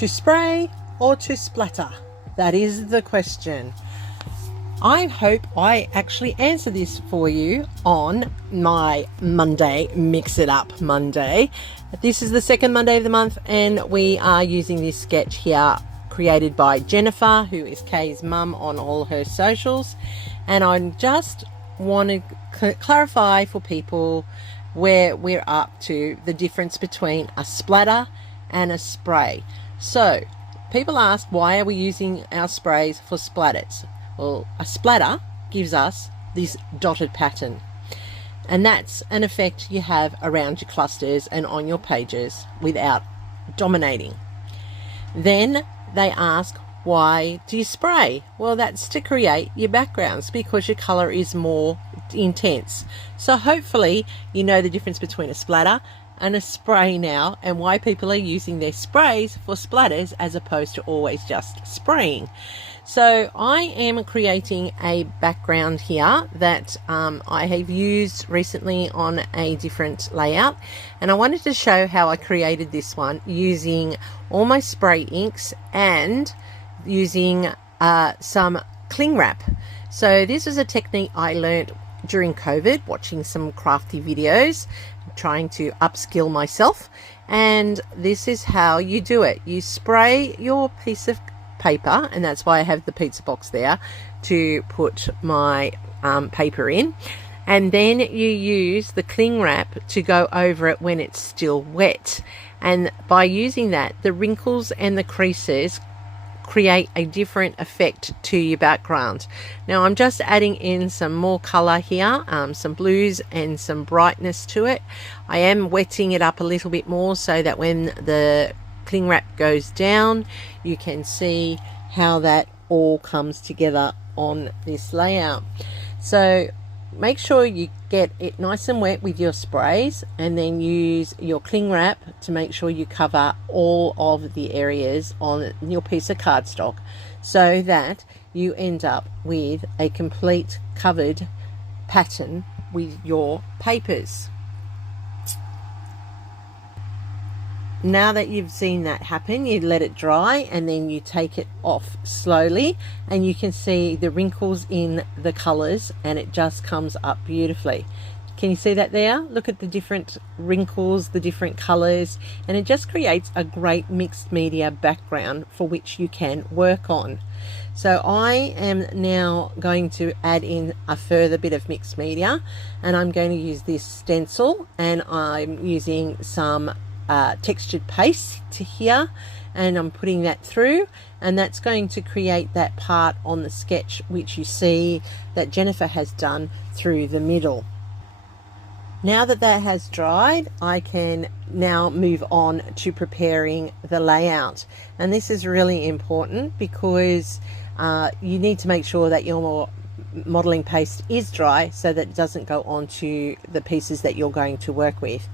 To spray or to splatter? That is the question. I hope I actually answer this for you on my Monday, Mix It Up Monday. This is the second Monday of the month, and we are using this sketch here created by Jennifer, who is Kay's mum on all her socials. And I just want to clarify for people where we're up to the difference between a splatter and a spray. So people ask, why are we using our sprays for splatters? Well, a splatter gives us this dotted pattern, and that's an effect you have around your clusters and on your pages without dominating. Then they ask, why do you spray? Well, that's to create your backgrounds because your color is more intense. So hopefully you know the difference between a splatter and a spray now, and why people are using their sprays for splatters as opposed to always just spraying. So I am creating a background here that I have used recently on a different layout, and I wanted to show how I created this one using all my spray inks and using some cling wrap. So this is a technique I learned during COVID, watching some crafty videos, trying to upskill myself, and this is how you do it. You spray your piece of paper, and that's why I have the pizza box there to put my paper in, and then you use the cling wrap to go over it when it's still wet, and by using that, the wrinkles and the creases create a different effect to your background. Now I'm just adding in some more color here, some blues and some brightness to it. I am wetting it up a little bit more so that when the cling wrap goes down, you can see how that all comes together on this layout. So make sure you get it nice and wet with your sprays, and then use your cling wrap to make sure you cover all of the areas on your piece of cardstock so that you end up with a complete covered pattern with your papers. Now that you've seen that happen, you let it dry and then you take it off slowly, and you can see the wrinkles in the colors, and it just comes up beautifully. Can you see that there? Look at the different wrinkles, the different colors, and it just creates a great mixed media background for which you can work on. So I am now going to add in a further bit of mixed media, and I'm going to use this stencil, and I'm using some textured paste to here, and I'm putting that through, and that's going to create that part on the sketch which you see that Jennifer has done through the middle. Now that that has dried, I can now move on to preparing the layout, and this is really important because you need to make sure that your modeling paste is dry so that it doesn't go onto the pieces that you're going to work with.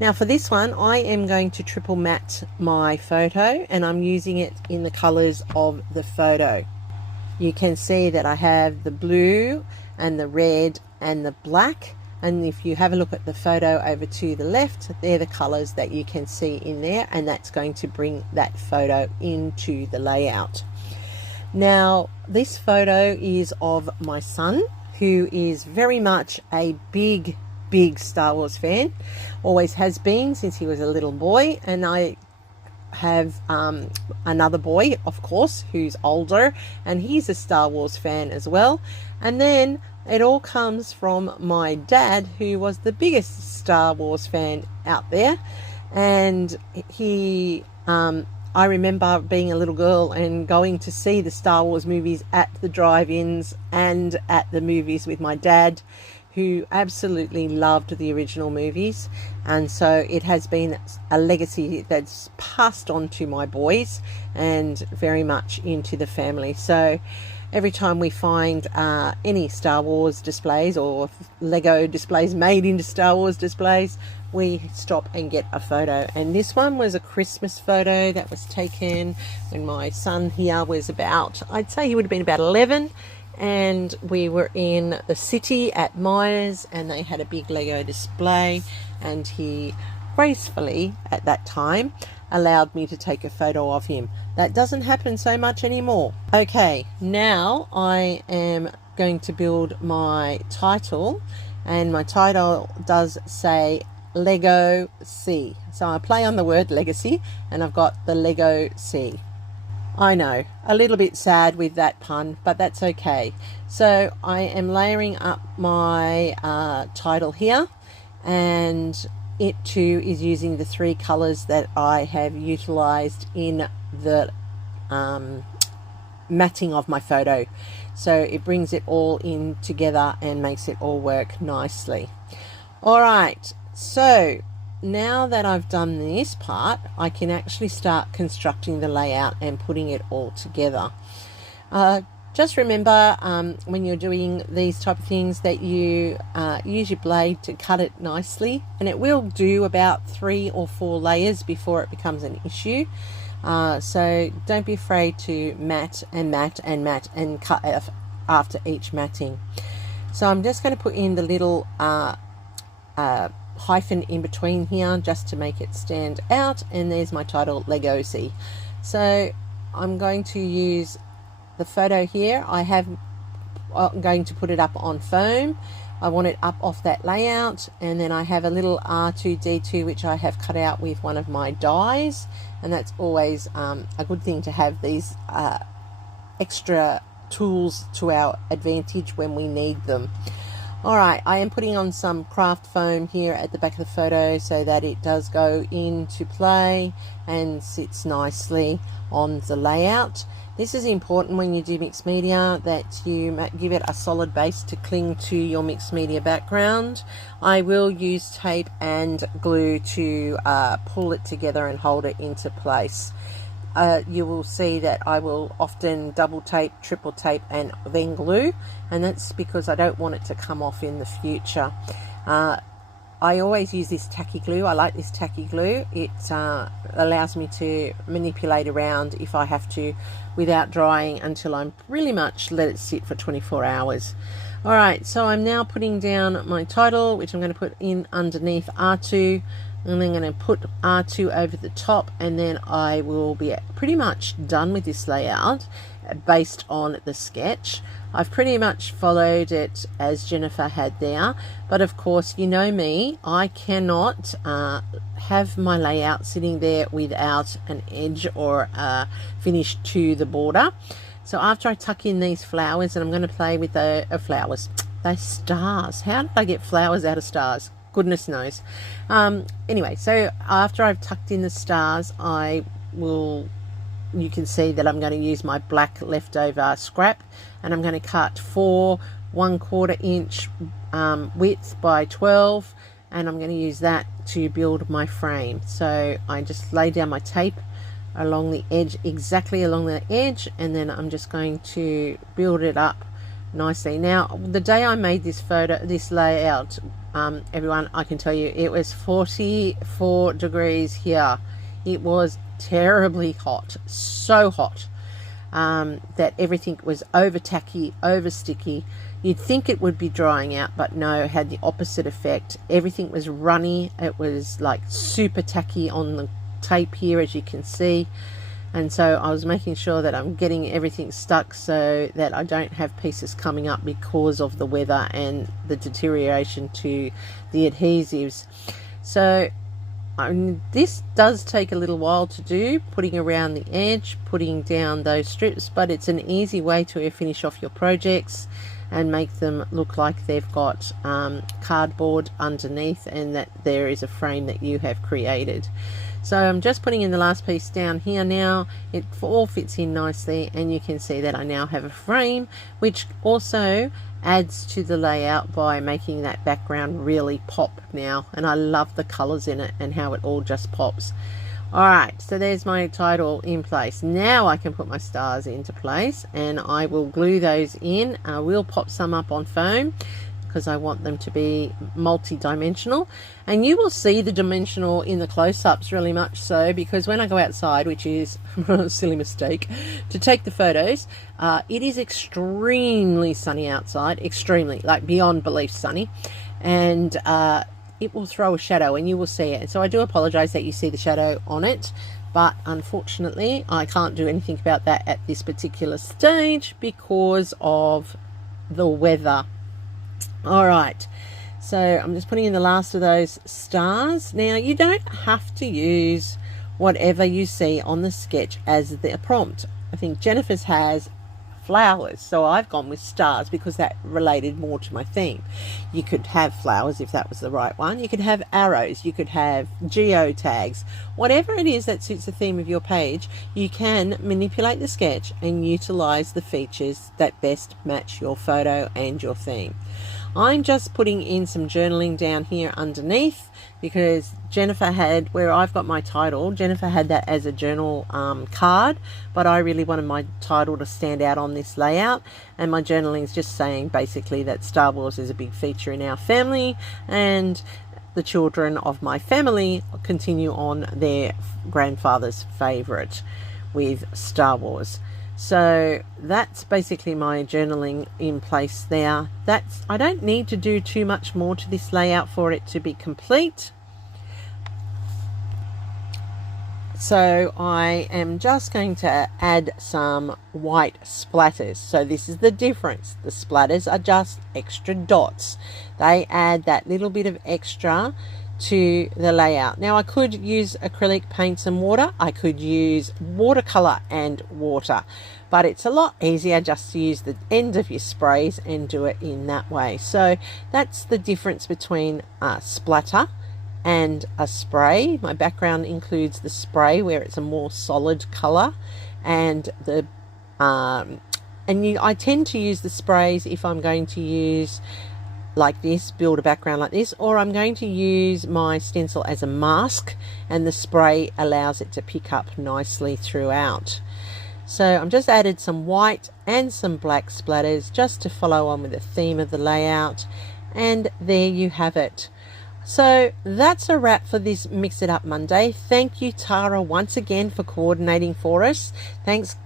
Now for this one, I am going to triple matte my photo, and I'm using it in the colors of the photo. You can see that I have the blue and the red and the black, and if you have a look at the photo over to the left, they're the colors that you can see in there, and that's going to bring that photo into the layout. Now this photo is of my son, who is very much a big Star Wars fan, always has been since he was a little boy, and I have another boy, of course, who's older, and he's a Star Wars fan as well. And then it all comes from my dad, who was the biggest Star Wars fan out there, and he I remember being a little girl and going to see the Star Wars movies at the drive-ins and at the movies with my dad, who absolutely loved the original movies, and so it has been a legacy that's passed on to my boys and very much into the family. So every time we find any Star Wars displays or Lego displays made into Star Wars displays, we stop and get a photo. And this one was a Christmas photo that was taken when my son here was about, I'd say he would have been about 11, and we were in the city at Myers, and they had a big Lego display, and he gracefully at that time allowed me to take a photo of him. That doesn't happen so much anymore. Okay, now I am going to build my title, and my title does say Lego C. So I play on the word legacy, and I've got the Lego C. I know, a little bit sad with that pun, but that's okay. So I am layering up my title here, and it too is using the 3 colors that I have utilized in the matting of my photo. So it brings it all in together and makes it all work nicely. All right, so now that I've done this part, I can actually start constructing the layout and putting it all together. Just remember when you're doing these type of things that you use your blade to cut it nicely, and it will do about 3 or 4 layers before it becomes an issue. So don't be afraid to mat and mat and mat and cut after each matting. So I'm just going to put in the little hyphen in between here just to make it stand out, and there's my title, Lego C. So I'm going to use the photo here. I'm going to put it up on foam. I want it up off that layout, and then I have a little R2D2 which I have cut out with one of my dies, and that's always a good thing to have these extra tools to our advantage when we need them. Alright, I am putting on some craft foam here at the back of the photo so that it does go into play and sits nicely on the layout. This is important when you do mixed media, that you give it a solid base to cling to your mixed media background. I will use tape and glue to pull it together and hold it into place. You will see that I will often double tape, triple tape, and then glue, and that's because I don't want it to come off in the future. I always use this tacky glue. I like this tacky glue. It allows me to manipulate around if I have to without drying until I'm really much let it sit for 24 hours. Alright, so I'm now putting down my title, which I'm going to put in underneath R2, and then I'm going to put R2 over the top, and then I will be pretty much done with this layout based on the sketch. I've pretty much followed it as Jennifer had there, but of course, you know me, I cannot have my layout sitting there without an edge or a finish to the border. So after I tuck in these flowers, and I'm going to play with the flowers, they're stars. How did I get flowers out of stars? Goodness knows. Anyway, so after I've tucked in the stars, you can see that I'm going to use my black leftover scrap, and I'm going to cut 4 1/4 inch width by 12, and I'm going to use that to build my frame. So I just lay down my tape along the edge, exactly along the edge, and then I'm just going to build it up nicely. Now, the day I made this layout, everyone, I can tell you it was 44 degrees here. It was terribly hot, so hot that everything was over tacky, over sticky. You'd think it would be drying out, but no, it had the opposite effect. Everything was runny. It was like super tacky on the tape here, as you can see, and so I was making sure that I'm getting everything stuck so that I don't have pieces coming up because of the weather and the deterioration to the adhesives. So this does take a little while to do, putting around the edge, putting down those strips, but it's an easy way to finish off your projects and make them look like they've got cardboard underneath and that there is a frame that you have created. So I'm just putting in the last piece down here now. It all fits in nicely, and you can see that I now have a frame, which also adds to the layout by making that background really pop now, and I love the colors in it and how it all just pops. Alright, so there's my title in place. Now I can put my stars into place, and I will glue those in. I will pop some up on foam because I want them to be multi-dimensional, and you will see the dimensional in the close-ups really much so, because when I go outside, which is a silly mistake, to take the photos, it is extremely sunny outside, extremely, like beyond belief sunny, and it will throw a shadow and you will see it. And so I do apologize that you see the shadow on it, but unfortunately I can't do anything about that at this particular stage because of the weather. All right, so I'm just putting in the last of those stars. Now you don't have to use whatever you see on the sketch as the prompt. I think Jennifer's has flowers, so I've gone with stars because that related more to my theme. You could have flowers if that was the right one. You could have arrows, you could have geo tags, whatever it is that suits the theme of your page. You can manipulate the sketch and utilize the features that best match your photo and your theme. I'm just putting in some journaling down here underneath because Jennifer had, where I've got my title, Jennifer had that as a journal card, but I really wanted my title to stand out on this layout, and my journaling is just saying basically that Star Wars is a big feature in our family, and the children of my family continue on their grandfather's favorite with Star Wars. So that's basically my journaling in place there. I don't need to do too much more to this layout for it to be complete. So I am just going to add some white splatters. So this is the difference. The splatters are just extra dots. They add that little bit of extra to the layout. Now I could use acrylic paints and water. I could use watercolor and water, but it's a lot easier just to use the end of your sprays and do it in that way. So that's the difference between a splatter and a spray. My background includes the spray where it's a more solid color, and the I tend to use the sprays if I'm going to use like this, build a background like this, or I'm going to use my stencil as a mask, and the spray allows it to pick up nicely throughout. So I'm just added some white and some black splatters just to follow on with the theme of the layout, and there you have it. So that's a wrap for this Mix It Up Monday. Thank you, Tara, once again for coordinating for us. Thanks,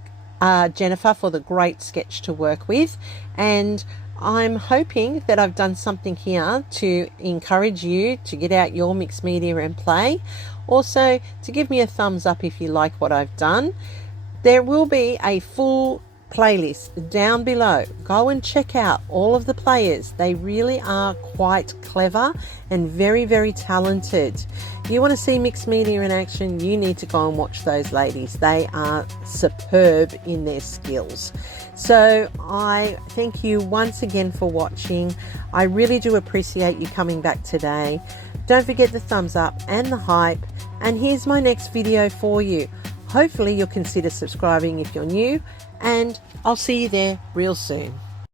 Jennifer, for the great sketch to work with, and I'm hoping that I've done something here to encourage you to get out your mixed media and play. Also, to give me a thumbs up if you like what I've done. There will be a full playlist down below. Go and check out all of the players. They really are quite clever and very, very talented. You want to see mixed media in action, you need to go and watch those ladies. They are superb in their skills. So I thank you once again for watching. I really do appreciate you coming back today. Don't forget the thumbs up and the hype. And here's my next video for you. Hopefully you'll consider subscribing if you're new, and I'll see you there real soon.